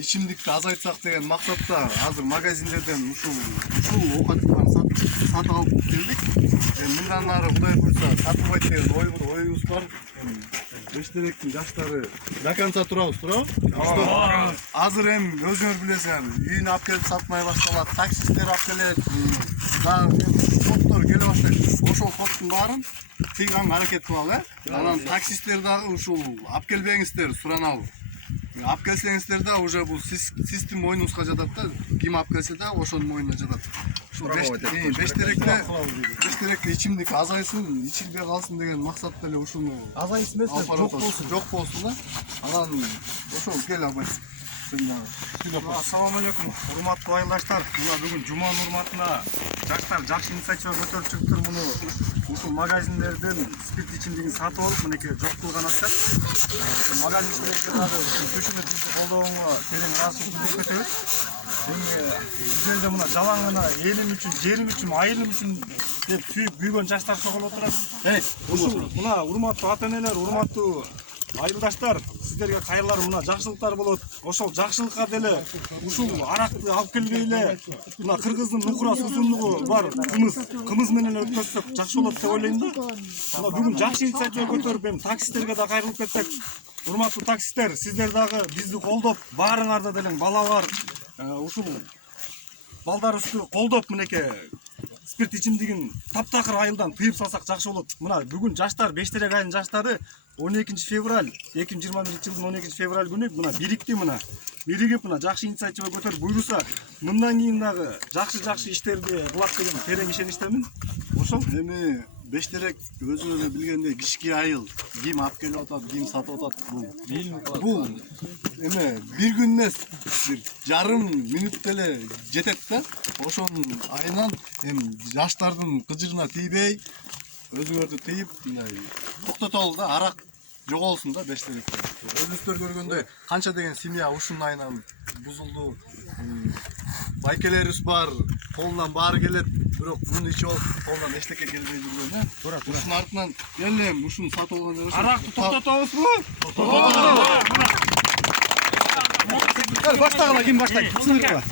ичимдикти азайтсак деген максатта азыр магазиндерден ушул оокаттарды сатып алып келдик. Мындан ары Кудай буйрса сатылбайт деген оюбуз бар. Бештеректин жаштары до конца турабыз. Азыр эми өзүңөр билесиңер, үйүнө алып келип сатмай башталат, таксисттер алып келет. Коптор келе баштайт. Ошол коптун баарын тыйганга аракет кылалы. Анан таксисттер дагы ушул алып келбеңиздер, суранабы. Алып келсеңиздер да уже бул сиздин мойнуңузга жатат да. Ким алып келсе да ошонун мойнуна жатат. Бештерекке ичимдик азайсын, ичилбей калсын деген максатта эле ушуну азайсын эмес, жок болсун да. Анан ошол кел абай. Ассаламу алейкум, урматтуу айылдаштар. Мына бүгүн жуманын урматына жаштар жакшы инициатива көтөрүп чыгыптыр. Муну ушул магазиндерден спирт ичимдигин сатып алып, мынеки жок кылган атат. Магазин иштерге дагы түшүнүп бизди колдооңо терең ыраазычылык билдирip кетебиз. Сиздерде мына жалаң гана элим үчүн, жерим үчүн, айылым үчүн деп сүйүп күйгөн жаштар чогулуп отурат. Ушул мына урматтуу ата-энелер, урматтуу айылдаштар, сиздерге кайрылар мына жакшылыктар болот. Ошол жакшылыкка деле ушул аракты алып келбей эле мына кыргыздын нукура сусундугу бар кымыз менен өткөзсөк жакшы болот деп ойлойм да. Мына бүгүн жакшы инициатива көтөрүп эми таксисттерге да кайрылып кетсек. Урматтуу таксисттер, сиздер дагы бизди колдоп, баарыңарда деле бала бар. Ушул балдарыбызды колдоп мынеке спирт ичимдигин таптакыр айылдан тыйып салсак жакшы болот. Мына бүгүн жаштар, Бештерек айылынын жаштары 12 февраль 2021 жылдын 12 февраль күнү мына бирикти, мына биригип мына жакшы инициатива көтөрүп буйруса, мындан кийин дагы жакшы иштерди кылат деген терең ишеничтемин. Ошол эми Бештерек өзүңөр билгендей кички айыл, ким алып келип атат, ким сатып атат, бул эме бир күн эмес, бир жарым мүнөттө эле жетет да. Ошонун айынан эми жаштардын кыжырына тийбей, өзүңөрдү тыйып, мындай токтотолу да, арак жоголсун да Бештеректе. Өзүңүздөр көргөндөй канча деген семья ушунун айынан бузулду. Байкелерибиз бар, колунан баары келет, бирок муну ичип алып колунан эчтеке келбей жүргөн, Ушунун артынан элем ушуну сатып алган эмес. аракты токтотобузбу? Баштагыла ким баштайт? Кел,